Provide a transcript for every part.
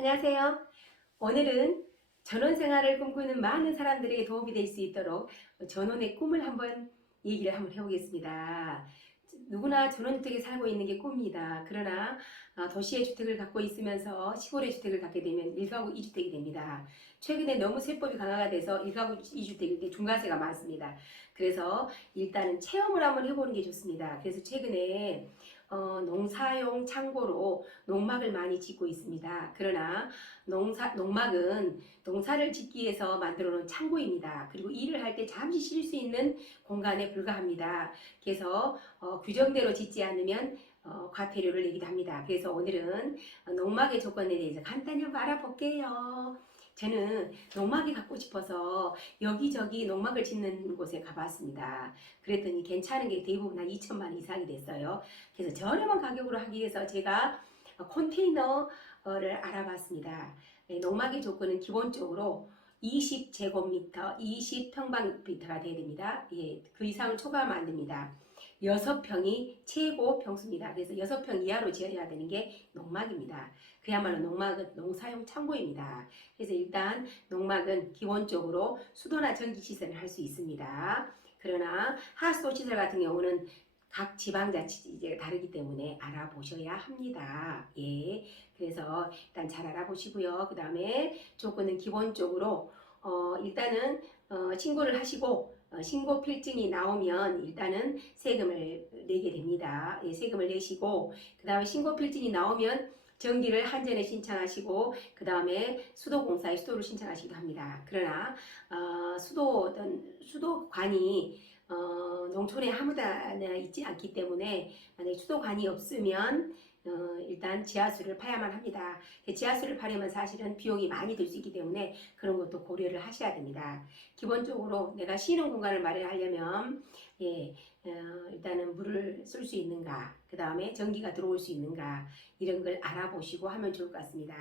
안녕하세요. 오늘은 전원 생활을 꿈꾸는 많은 사람들에게 도움이 될 수 있도록 전원의 꿈을 한번 해보겠습니다. 누구나 전원주택에 살고 있는 게 꿈입니다. 그러나 도시의 주택을 갖고 있으면서 시골의 주택을 갖게 되면 1가구 2주택이 됩니다. 최근에 너무 세법이 강화가 돼서 1가구 2주택일 때 중과세가 많습니다. 그래서 일단은 체험을 한번 해보는 게 좋습니다. 그래서 최근에 농사용 창고로 농막을 많이 짓고 있습니다. 그러나 농막은 농사를 짓기 위해서 만들어 놓은 창고입니다. 그리고 일을 할 때 잠시 쉴 수 있는 공간에 불과합니다. 그래서 규정대로 짓지 않으면 과태료를 내기도 합니다. 그래서 오늘은 농막의 조건에 대해서 간단히 한번 알아볼게요. 저는 농막이 갖고 싶어서 여기저기 농막을 짓는 곳에 가봤습니다. 그랬더니 괜찮은 게 대부분 한 2천만 원 이상이 됐어요. 그래서 저렴한 가격으로 하기 위해서 제가 컨테이너를 알아봤습니다. 네, 농막의 조건은 기본적으로 20제곱미터, 20평방미터가 돼야 됩니다. 예, 그 이상을 초과하면 안 됩니다. 6평이 최고 평수입니다. 그래서 6평 이하로 지어야 되는 게 농막입니다. 그야말로 농막은 농사용 창고입니다. 그래서 일단 농막은 기본적으로 수도나 전기 시설을 할 수 있습니다. 그러나 하수도 시설 같은 경우는 각 지방자치제 다르기 때문에 알아보셔야 합니다. 예, 그래서 일단 잘 알아보시고요. 그 다음에 조건은 기본적으로 일단은 신고를 하시고 신고 필증이 나오면 일단은 세금을 내게 됩니다. 예, 세금을 내시고 그 다음에 신고 필증이 나오면 전기를 한전에 신청하시고 그 다음에 수도공사에 수도를 신청하시기도 합니다. 그러나 수도관이 농촌에 아무데나 있지 않기 때문에 만약에 수도관이 없으면 일단 지하수를 파야만 합니다. 지하수를 파려면 사실은 비용이 많이 들 수 있기 때문에 그런 것도 고려를 하셔야 됩니다. 기본적으로 내가 쉬는 공간을 마련하려면 예, 일단은 물을 쓸 수 있는가, 그 다음에 전기가 들어올 수 있는가 이런 걸 알아보시고 하면 좋을 것 같습니다.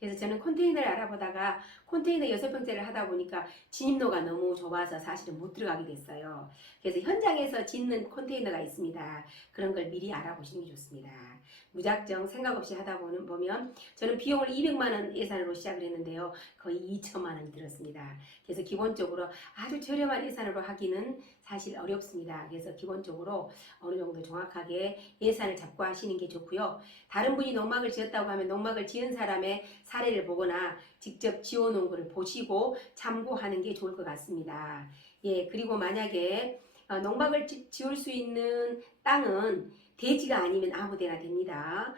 그래서 저는 컨테이너를 알아보다가 컨테이너 6평째를 하다 보니까 진입로가 너무 좁아서 사실은 못 들어가게 됐어요. 그래서 현장에서 짓는 컨테이너가 있습니다. 그런 걸 미리 알아보시는 게 좋습니다. 무작정 생각 없이 하다 보면 저는 비용을 200만 원 예산으로 시작을 했는데요. 거의 2천만 원이 들었습니다. 그래서 기본적으로 아주 저렴한 예산으로 하기는 사실 어렵습니다. 그래서 기본적으로 어느 정도 정확하게 예산을 잡고 하시는 게 좋고요. 다른 분이 농막을 지었다고 하면 농막을 지은 사람의 사례를 보거나 직접 지어놓은 것을 보시고 참고하는 게 좋을 것 같습니다. 예, 그리고 만약에 농막을 지을 수 있는 땅은 대지가 아니면 아무데나 됩니다.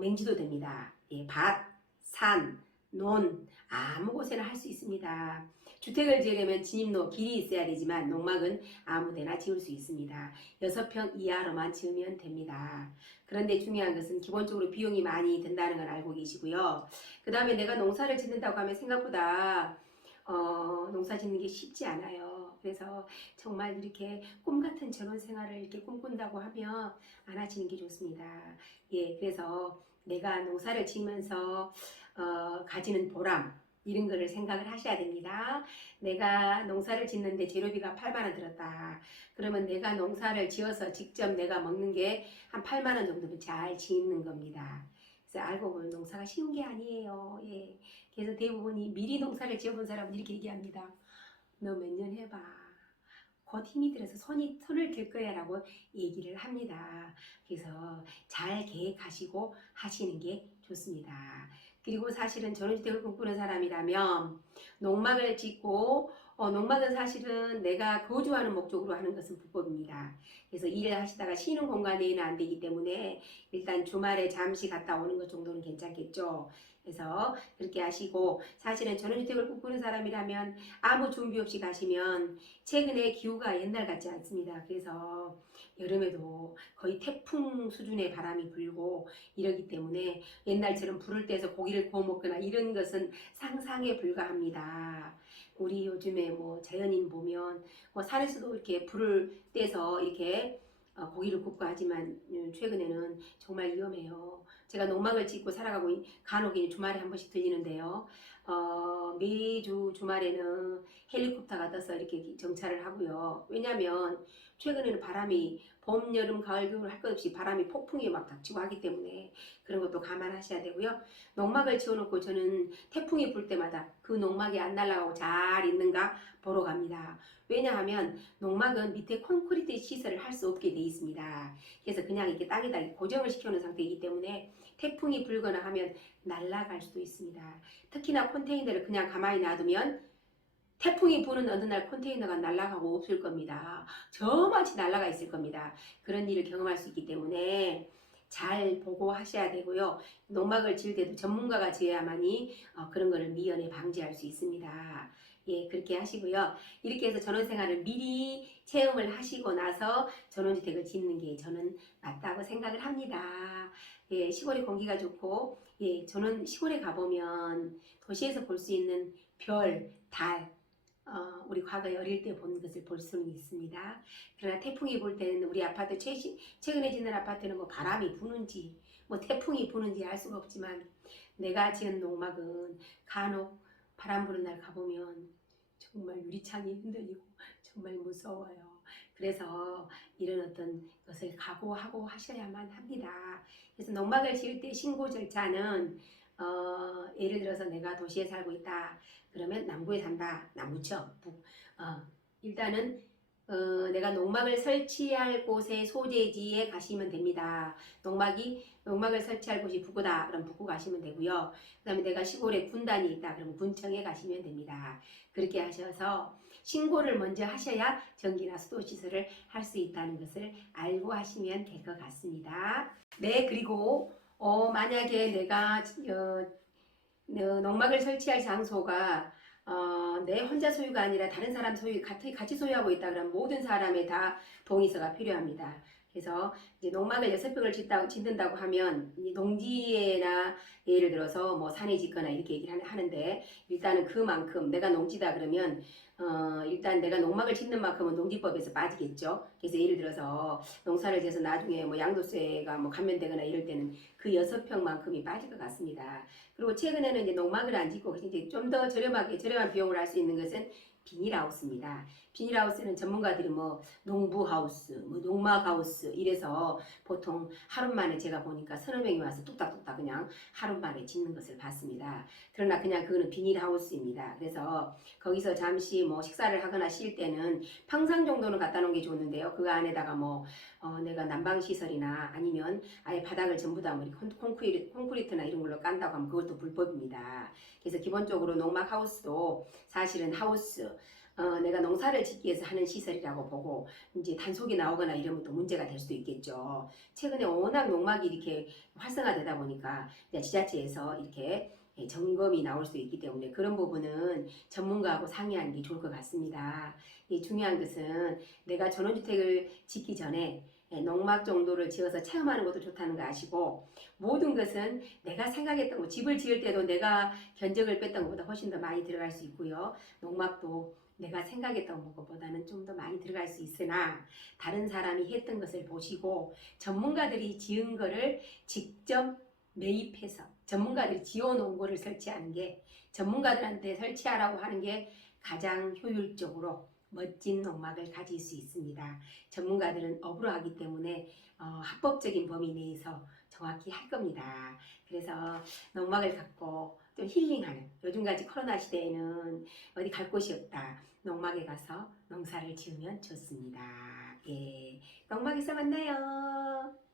맹지도 됩니다. 예, 밭, 산, 논 아무 곳에나 할 수 있습니다. 주택을 지으려면 진입로 길이 있어야 되지만 농막은 아무데나 지을 수 있습니다. 6평 이하로만 지으면 됩니다. 그런데 중요한 것은 기본적으로 비용이 많이 든다는 걸 알고 계시고요. 그 다음에 내가 농사를 짓는다고 하면 생각보다 농사 짓는 게 쉽지 않아요. 그래서 정말 이렇게 꿈같은 전원 생활을 이렇게 꿈꾼다고 하면 안 하시는 게 좋습니다. 예, 그래서 내가 농사를 지으면서 가지는 보람 이런 거를 생각을 하셔야 됩니다. 내가 농사를 짓는데 재료비가 8만 원 들었다. 그러면 내가 농사를 지어서 직접 내가 먹는 게 한 8만 원 정도면 잘 짓는 겁니다. 그래서 알고 보면 농사가 쉬운 게 아니에요. 예. 그래서 대부분이 미리 농사를 지어본 사람은 이렇게 얘기합니다. 너 몇 년 해봐. 곧 힘이 들어서 손을 들 거야 라고 얘기를 합니다. 그래서 잘 계획하시고 하시는 게 좋습니다. 그리고 사실은 전원주택을 꿈꾸는 사람이라면 농막을 짓고 농막은 사실은 내가 거주하는 목적으로 하는 것은 불법입니다. 그래서 일을 하시다가 쉬는 공간에는 안 되기 때문에 일단 주말에 잠시 갔다 오는 것 정도는 괜찮겠죠. 그래서 그렇게 하시고 사실은 전원주택을 꿈꾸는 사람이라면 아무 준비 없이 가시면 최근에 기후가 옛날 같지 않습니다. 그래서 여름에도 거의 태풍 수준의 바람이 불고 이러기 때문에 옛날처럼 불을 떼서 고기를 구워 먹거나 이런 것은 상상에 불과합니다. 우리 요즘에 뭐 자연인 보면 뭐 산에서도 이렇게 불을 떼서 이렇게 고기를 굽고 하지만 최근에는 정말 위험해요. 제가 농막을 짓고 살아가고 간혹 주말에 한 번씩 들리는데요. 매주 주말에는 헬리콥터가 떠서 이렇게 정찰을 하고요. 왜냐하면 최근에는 바람이 봄, 여름, 가을, 겨울 할 것 없이 바람이 폭풍이 막 닥치고 하기 때문에 그런 것도 감안하셔야 되고요. 농막을 지어놓고 저는 태풍이 불 때마다 그 농막이 안 날아가고 잘 있는가 보러 갑니다. 왜냐하면 농막은 밑에 콘크리트 시설을 할 수 없게 돼 있습니다. 그래서 그냥 이렇게 땅에다 고정을 시켜놓은 상태이기 때문에 태풍이 불거나 하면 날아갈 수도 있습니다. 특히나 컨테이너를 그냥 가만히 놔두면 태풍이 부는 어느 날 컨테이너가 날아가고 없을 겁니다. 저만치 날아가 있을 겁니다. 그런 일을 경험할 수 있기 때문에 잘 보고 하셔야 되고요. 농막을 지을 때도 전문가가 지어야만이 그런 거를 미연에 방지할 수 있습니다. 예, 그렇게 하시고요. 이렇게 해서 전원생활을 미리 체험을 하시고 나서 전원주택을 짓는 게 저는 맞다고 생각을 합니다. 예, 시골의 공기가 좋고, 예, 저는 시골에 가보면 도시에서 볼 수 있는 별, 달, 우리 과거에 어릴 때 본 것을 볼 수는 있습니다. 그러나 태풍이 불 때는 우리 아파트 최근에 짓는 아파트는 뭐 바람이 부는지 뭐 태풍이 부는지 알 수가 없지만 내가 지은 농막은 간혹 바람 부는 날 가보면 정말 유리창이 흔들리고 정말 무서워요. 그래서 이런 어떤 것을 각오하고 하셔야만 합니다. 그래서 농막을 지을 때 신고 절차는 예를 들어서 내가 도시에 살고 있다. 그러면 남구에 산다. 남구청. 일단은 내가 농막을 설치할 곳의 소재지에 가시면 됩니다. 농막을 설치할 곳이 북구다. 그럼 북구 가시면 되고요. 그 다음에 내가 시골에 군단이 있다. 그럼 군청에 가시면 됩니다. 그렇게 하셔서 신고를 먼저 하셔야 전기나 수도시설을 할 수 있다는 것을 알고 하시면 될 것 같습니다. 네, 그리고 만약에 내가 농막을 설치할 장소가 내 혼자 소유가 아니라 다른 사람 같이 소유하고 있다 그러면 모든 사람의 다 동의서가 필요합니다. 그래서 이제 농막을 6평을 짓는다고 하면 농지에나 예를 들어서 뭐 산에 짓거나 이렇게 얘기를 하는데 일단은 그만큼 내가 농지다 그러면 일단 내가 농막을 짓는 만큼은 농지법에서 빠지겠죠. 그래서 예를 들어서 농사를 지어서 나중에 뭐 양도세가 뭐 감면되거나 이럴 때는 그 6평만큼이 빠질 것 같습니다. 그리고 최근에는 이제 농막을 안 짓고 이제 좀 더 저렴한 비용을 할 수 있는 것은 비닐하우스입니다. 비닐하우스는 전문가들이 뭐 농부하우스, 뭐 농막하우스 이래서 보통 하루 만에 제가 보니까 서너 명이 와서 뚝딱뚝딱 그냥 하루 만에 짓는 것을 봤습니다. 그러나 그냥 그거는 비닐하우스입니다. 그래서 거기서 잠시 뭐 식사를 하거나 쉴 때는 평상 정도는 갖다 놓은 게 좋은데요. 그 안에다가 뭐 내가 난방시설이나 아니면 아예 바닥을 전부 다 뭐 콘크리트나 이런 걸로 깐다고 하면 그것도 불법입니다. 그래서 기본적으로 농막하우스도 사실은 하우스 내가 농사를 짓기 위해서 하는 시설이라고 보고 이제 단속이 나오거나 이러면 또 문제가 될 수도 있겠죠. 최근에 워낙 농막이 이렇게 활성화되다 보니까 지자체에서 이렇게 점검이 나올 수 있기 때문에 그런 부분은 전문가하고 상의하는 게 좋을 것 같습니다. 중요한 것은 내가 전원주택을 짓기 전에 농막 정도를 지어서 체험하는 것도 좋다는 거 아시고 모든 것은 내가 생각했던 거 집을 지을 때도 내가 견적을 뺐던 것보다 훨씬 더 많이 들어갈 수 있고요. 농막도 내가 생각했던 것보다는 좀 더 많이 들어갈 수 있으나 다른 사람이 했던 것을 보시고 전문가들이 지은 거를 직접 매입해서 전문가들이 지어놓은 거를 설치하는 게 전문가들한테 설치하라고 하는 게 가장 효율적으로 멋진 농막을 가질 수 있습니다. 전문가들은 업으로 하기 때문에 합법적인 범위 내에서 정확히 할 겁니다. 그래서 농막을 갖고 좀 힐링하는 요즘같이 코로나 시대에는 어디 갈 곳이 없다. 농막에 가서 농사를 지으면 좋습니다. 예, 농막에서 만나요.